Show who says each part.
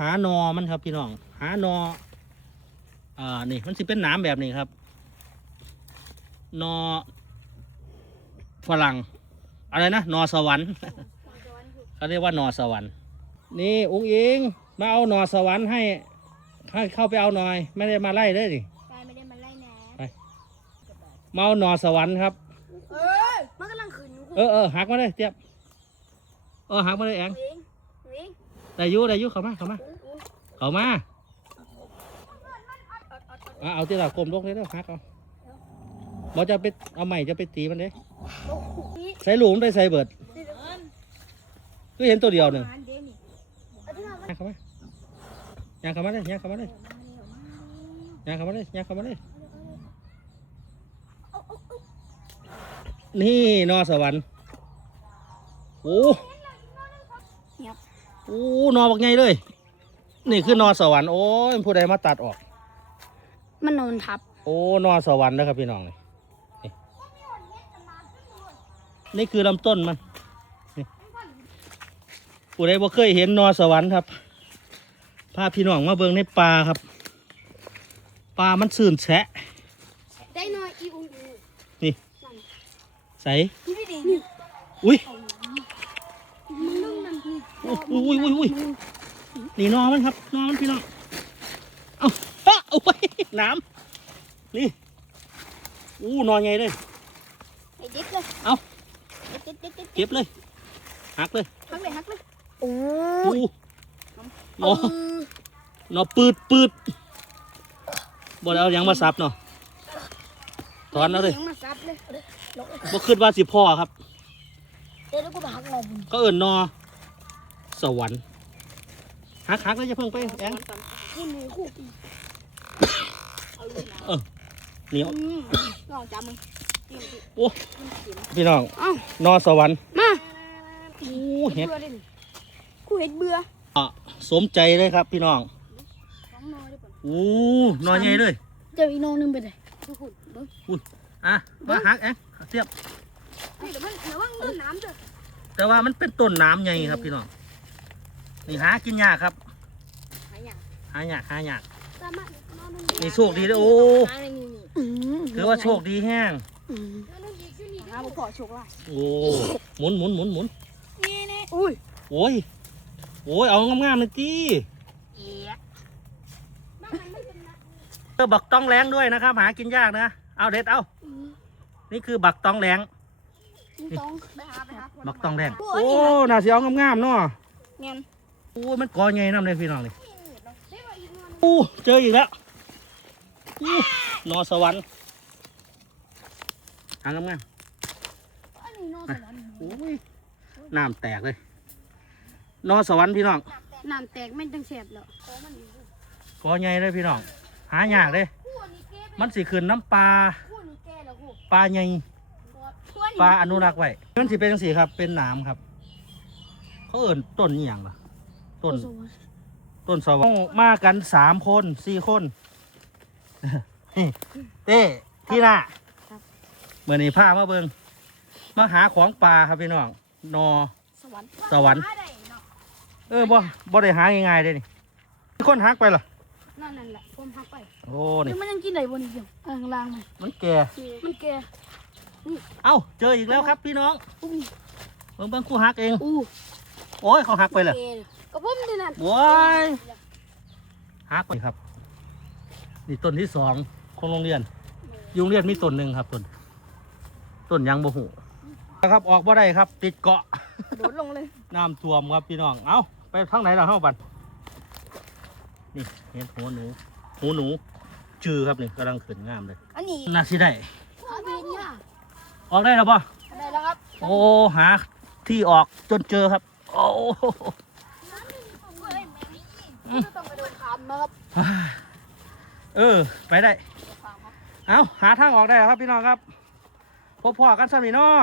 Speaker 1: หานอมันครับพี่น้อง หานออ่านี่มันสิเป็นหน้ำแบบนี้ครับ นอฝรั่งอะไรนะนอสวรรค์เขาเรียกว่านอสวรรค์นี่อุ้งอิงมาเอานอสวรรค์ให้ให้เข้าไปเอาหน่อย ไม่ได้มาไล่เลยดิ
Speaker 2: กายไม่ได้มาไล่นะ
Speaker 1: มาเอานอสวรรค์ครับ
Speaker 2: เออมันกำลังขืนหนู
Speaker 1: เออเออหักมาเลยเจี๊ยบเออหักมาเลยแอง
Speaker 2: วิ่งวิ่ง
Speaker 1: ได้อยุได้อยุเข้ามาเข้ามา เข้ามาเอาเอาที่เรากลมลงเลยเด้อหักเอาบอจะไปเอาใหม่จะไปตีมันเด้ใส่หลุมได้ใส่เบิดก็เห็นตัวเดียวหนึ่ง
Speaker 2: เดนี่
Speaker 1: ย่างเข้ามาย่างเข้ามาเลยย่างเข้ามาเลยย่างเข้ามาเลยย่างเข้ามาเลยนี่นอสวรรค์โอ้โอ้นอบักใหญ่เลย นี่คือนอสวรรค์โอ้ยผู้ใดมาตัดออก
Speaker 2: มันนอนทับ
Speaker 1: โอ้นอสวรรค์นะครับพี่น้องนี่นี่นี่คือลำต้นมันนี่ผู้ใดบ่เคยเห็นนอสวรรค์ครับพาพี่น้องมาเบิ่งในป่าครับป่ามันสื่นแฉะ
Speaker 2: ได้หน่อยอีอุ้งอิง
Speaker 1: นี่ใส
Speaker 2: นี่พี่ดีนี่
Speaker 1: อุ้ย
Speaker 2: มันนุ่มนั่นพี่
Speaker 1: อุ้ยอุ้ยอุ้ยอุ้ย นี่นอมันครับนอมันพี่น้องเอาปะเอาไปน้ำนี่อู้นอใหญ่เลย
Speaker 2: ไอ้เด็กเลย
Speaker 1: เอา
Speaker 2: เด็กเด็กเด็กเด็ก
Speaker 1: เก็บเลยหักเลย
Speaker 2: ฮักเลยฮักเลยโอ้
Speaker 1: อู้นอเนาะปืดปืดบ่ได้เอาหยังมาซับเนาะถอนเอาเลย
Speaker 2: มาซับเลยลง
Speaker 1: บ่คิดว่าสิพ่อครับ
Speaker 2: เดี๋ยวกูไปฮักเราบุญ
Speaker 1: ก็เอิ้นนอสวรรค์ หักหักเลยจะเพิ่งไปแอง
Speaker 2: คู่มือคู่ปี
Speaker 1: เหนียว
Speaker 2: อืมลองจับมึง
Speaker 1: โอ้พี่น้อง
Speaker 2: เอ้าน
Speaker 1: อสวรรค์
Speaker 2: มา
Speaker 1: อู้เห็ด
Speaker 2: บื่อดิกูเห็ดเบื่อ
Speaker 1: อะสมใจเลยครับพี่น้อง
Speaker 2: สองนอได้ป่ะ
Speaker 1: อู้นอใหญ่เลย
Speaker 2: เจออีกนอหนึงไปเลยดูหุ่นเบิ้ง
Speaker 1: อะมาหักแองเทียบ
Speaker 2: เฮ้ยเดี๋ยวมันเดี๋ยวมันมันน้ำเด้อ
Speaker 1: แต่ว่ามันเป็นต้นน้ำใหญ่ครับพี่น้อง นี่หากินยากครับ
Speaker 2: หายาก
Speaker 1: หายากหายาก
Speaker 2: ตามมานอหนึง
Speaker 1: นี่โชคดีเลยโอ้
Speaker 2: หาอะไรนี่อืม
Speaker 1: ถือว่าโชคดีแห้ง
Speaker 2: อืมหาบ่พอโชคละ
Speaker 1: โอ้หมุนหมุนหมุนหมุน
Speaker 2: นี่นี่อุ้ย
Speaker 1: โอ้ยโอ้ยเอางามๆเลยจี
Speaker 2: เอ๊ะ
Speaker 1: เออบักต้องแรงด้วยนะครับ หากินยากนะเอาเด็ดเอานี่คือบักต้องแรง
Speaker 2: ต้องไปหาไปหา
Speaker 1: บักต้องแรงโอ้น่าเสียเอางามๆเนาะ
Speaker 2: เงี้ย
Speaker 1: โอ้ยมันกอใหญ่น้ำเลยพี่น้องนี่โอ้เจออีกแล้วอู้นอสวรรค์หางาม
Speaker 2: อันนี้นอสวรรค์
Speaker 1: ๆโอ้ยน้ำแตกเลย นอสวรรค์พี่น้อง
Speaker 2: น้ำแตกไม่ต้องเสียบแล้ว
Speaker 1: กอใหญ่เลยพี่น้อง หายากเลย
Speaker 2: คู่นี้แก้ไป
Speaker 1: มันสิขึ้นน้ำปลา
Speaker 2: คู่นี้แก้แล้วคู่
Speaker 1: ปลาใหญ่
Speaker 2: คู่นี้
Speaker 1: ปลาอนุรักษ์ไว้มันสิเป็นจังซี่ครับ เป็นหนามครับ เขาเอิ่นต้นนี่อหย่างล่ะ ต้น ต้นสวรรค์มากันสามคนสี่คนนี่เต้ที่หน้าเมื่อนี้พามาเบิงมาหาของปลาครับพี่น้องนอ
Speaker 2: สวรรค์
Speaker 1: สวรรค์เออบ่บ่ได้หาง่ายๆเด้นี่มีคนหักไปเหรอ
Speaker 2: นั่นนั่นแหละผมหักไป
Speaker 1: โอ้
Speaker 2: เดี๋
Speaker 1: นี่
Speaker 2: ยวมันยังกินได้บนอีกอยู่ข้างล่างมัน
Speaker 1: มันแก่
Speaker 2: มันแก่
Speaker 1: เอ้าเจออีกแล้วครับพี่น้อง
Speaker 2: อู้
Speaker 1: เบิ่งเบิ่งคู่หักเอง
Speaker 2: อู้
Speaker 1: โอ้ยเขาหักไปเลย
Speaker 2: แก่ก็ผมนี่นั่น
Speaker 1: ว้ายหักไปครับ นี่ต้นที่สองของโรงเรียนอยู่โรงเรียนมีต้นหนึ่งครับต้นต้นยังบ่หูครับออกบ่ได้ครับ ติดเกาะ
Speaker 2: โดดลงเลย
Speaker 1: น้ำท่วมครับพี่น้อง เอาไปทางไหนเราเข้าบันนี่เห็นหัวหนูหูหนู จือครับนี่กำลังขึ้นงามเลย
Speaker 2: อันนี้
Speaker 1: น่าสิได้
Speaker 2: หาเบียร์เนี่ย
Speaker 1: ออกได้แล้วป่ะ
Speaker 2: ได้แล้วครับ
Speaker 1: โอ้หาที่ออกจนเจอครับ โอ้
Speaker 2: เฮ้ยแม่ นี่ต้องไปโดนขามนะครับ
Speaker 1: เออ ไปได้ เอาหาทางออกได้ครับพี่น้องครับ พบพ่อกันสามีเนาะ